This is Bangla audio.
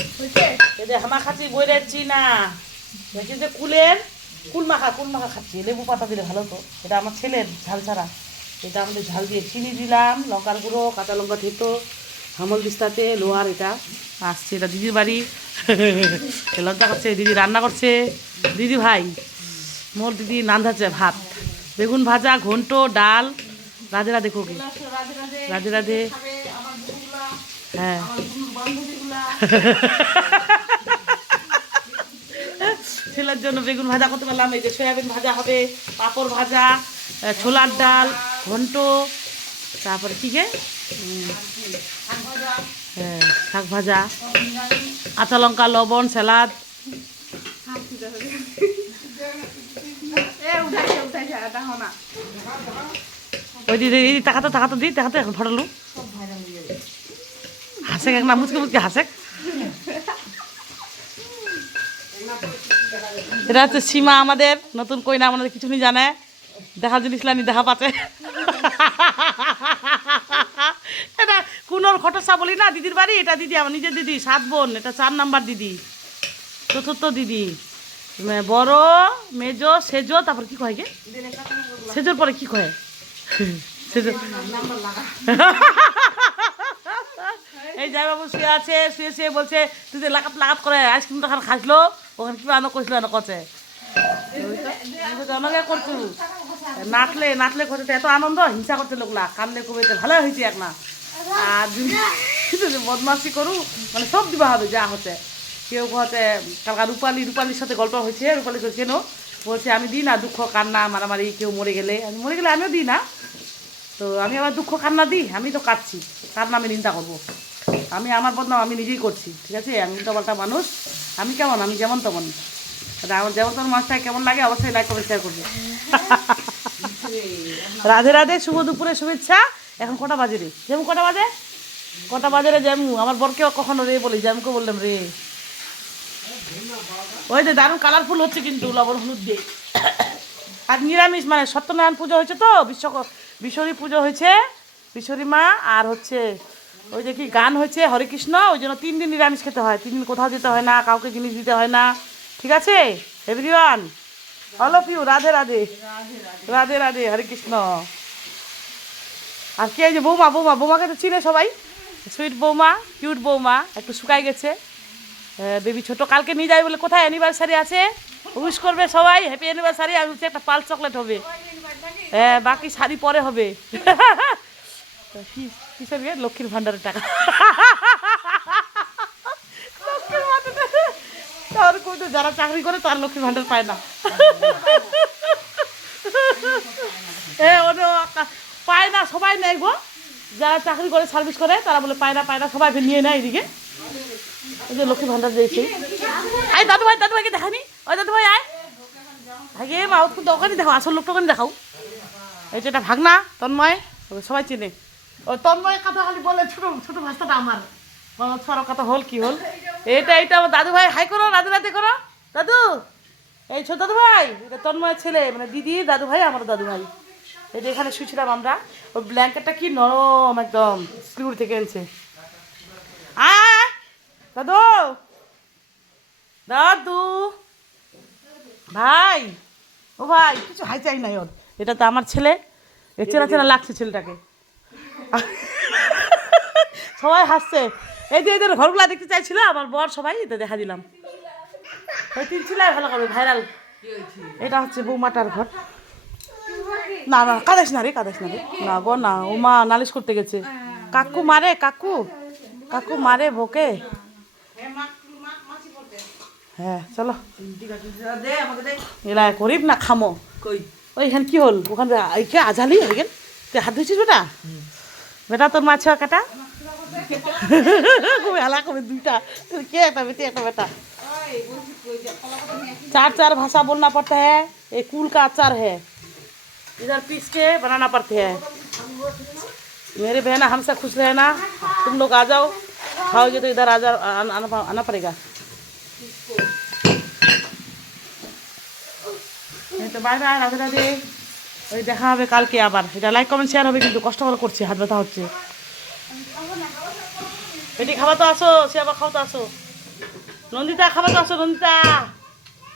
এই যে হামা খাচ্ছি বইরের চিনা দেখি যে কুল মাখা খাচ্ছি, লেবু পাতা দিলে ভালো তো। এটা আমার ছেলের ঝাল ছাড়া, এটা আমাদের ঝাল দিয়ে চিনি দিলাম, লঙ্কার গুঁড়ো, কাঁচা লঙ্কা থেতো, হামল দিস্তাতে লোহার। এটা আসছে, এটা দিদির বাড়ি। লজ্জা করছে, দিদি রান্না করছে। দিদি ভাই মোর দিদি রান্ধাচ্ছে ভাত, বেগুন ভাজা, ঘন্ট, ডাল। রাধে রাধে খোকে, রাধে রাধে। হ্যাঁ ছেলের জন্য বেগুন ভাজা করতে পারলাম। এই যে সয়াবিন ভাজা হবে, পাঁপড় ভাজা, ছোলার ডাল, ঘন্ট, তারপরে কি গে হ্যাঁ শাক ভাজা, কাঁচা লঙ্কা, লবণ, স্যালাড। ওই দিদি টাকাতে দিই, টাকাতে এখন ফটালু হাসেক এক না, মুচকে হাসেক। এটা হচ্ছে সীমা, আমাদের নতুন কইনা, আমাদের কিছু নি জানে, দেখা জিনিস লানি দেখা পাচ্ছে। এটা কোনোর ঘটসা বলি না, দিদির বাড়ি। এটা দিদি আমার নিজের দিদি, 7 বোন, এটা 4 নাম্বার দিদি, চতুর্থ দিদি। বড়, মেজো, সেজো, তারপর কি কয় গে সেজোর পরে কি কয় সেজো। এই যাই বাবু শুয়ে আছে, শুয়ে বলছে তুই যে লাগাত করে আইসক্রিম তখন খাসলো, ওখানে কি আনো কইছিল না কচে অনেকে করছু। নাচলে করতে এত আনন্দ, হিংসা করতে লোকলা, কান্দলে কবে ভালো হয়েছে এক না। আর যদি বদমাসি করু মানে সব দিবা হবে যা হচ্ছে। কেউ হচ্ছে কালকা রূপালির সাথে গল্প হয়েছে, রূপালি কেন বলছে আমি দিই না দুঃখ কান্না মারামারি, কেউ মরে গেলে আমিও দিই না। তো আমি আবার দুঃখ কান্না দিই, আমি তো কাঁদছি, কার নামে নিন্দা করবো? আমি আমার বদনাম আমি নিজেই করছি, ঠিক আছে? আমি তো বলটা মানুষ, আমি কেমন, আমি যেমন তেমন। আমার যেমন তেমন মানুষটাকে কেমন লাগে অবশ্যই লাইক করে শেয়ার করবে। রাধে রাধে, শুভ দুপুরে শুভেচ্ছা। এখন কটা বাজে রে? যেমন কটা বাজে রে যেমু? আমার বরকেও কখনো রে বলি, যেমকে বললাম রে। ওই যে দারুণ কালারফুল হচ্ছে কিন্তু লবণ হলুদ দিয়ে। আর নিরামিষ, মানে সত্যনারায়ণ পুজো হয়েছে তো, বিশ্বরী পুজো হয়েছে, বিশ্বরী মা। আর হচ্ছে ওই যে কি গান হয়েছে হরে কৃষ্ণ, ওই জন্য 3 দিন নিরামিষ খেতে হয়, 3 দিন কোথাও যেতে হয় না, কাউকে জিনিস দিতে হয় না, ঠিক আছে? Everyone, all of you, Radhe Radhe, Radhe Radhe, হরে কৃষ্ণ। আর কে যে বৌমাকে তো চিনে সবাই, সুইট বৌমা, কিউট বৌমা, একটু শুকাই গেছে বেবি ছোট। কালকে নিয়ে যাই বলে, কোথায় অ্যানিভার্সারি আছে, উইশ করবে সবাই, হ্যাপি অ্যানিভার্সারি। আমি বলছি একটা পাল চকলেট হবে, হ্যাঁ বাকি শাড়ি পরে হবে। কিসের গে? লক্ষ্মীর ভান্ডারের টাকা। তার কিন্তু যারা চাকরি করে তার লক্ষ্মীর ভান্ডার পায় না। পায় না, সবাই নেয় গো। যারা চাকরি করে, সার্ভিস করে, তারা বলে পায় না, সবাই নিয়ে নেয় এদিকে। এই যে লক্ষ্মী ভান্ডার দিয়েছে। আয় দাদু ভাইকে দেখানি, ওই দাদু ভাই আয় আগে মা, দোকানে দেখাও, আসল লোকটা ওখানে দেখাও। এই যে এটা ভাগনা তন্ময়, সবাই চিনে। ও তন্ময়ের কথা খালি বলে, ছোট ভাষাটা আমার সরো কথা হল কি হল। এইটা আমার দাদু ভাই, হাই করো, রাধে রাধে করো দাদু। এই ছোট দাদু ভাই, এটা তন্ময়ের ছেলে, মানে দিদি দাদু ভাই, আমার দাদু ভাই। এই যে এখানে শুয়েছিলাম আমরা, ওই ব্ল্যাঙ্কেটটা কি নরম একদম, স্ক্রিউর থেকে এনেছে। আয় দাদু, দাদু ভাই, ও ভাই, কিছু হাই চাই নাই ওর। এটা তো আমার ছেলে, চেনা লাগছে ছেলেটাকে। সবাই হাসছে। এই যে এদের ঘরগুলা দেখতে চাইছিল আমার বর, সবাই এটা দেখা দিলাম। ওই 3 ছিল ভালো করবে, ভাইরাল। এটা হচ্ছে বৌমাটার ঘর। না কাঁদাস না রে, না গো না, ও মা নালিশ করতে গেছে। কাকু মারে বকে। হ্যাঁ চলো, এলা করিব না খামো। ওইখানে কি হল? ওখানে আজালি হয়ে গেল। তুই হাত ধুইছিস বেটা তোর মাছ কাটা হেলা কবে 2টা, কে একটা বেটি একটা बेटा। 4 भाषा बोलना पड़ता है। एक कुल का अचार है, इधर पीस के बनाना पड़ते हैं। मेरे बहना हमसे खुश रहना, तुम लोग आ जाओ, खाओगे तो इधर आना पड़ेगा। তো বাই বাই, রাধে রাধে। ওই দেখা হবে কালকে আবার। এটা লাইক কমেন্ট শেয়ার হবে কিন্তু, কষ্ট করে করছি, হাত ব্যথা হচ্ছে। এটি খাবার তো আসো, সে আবার খাও তো আসো। নন্দিতা খাবার তো আসো নন্দিতা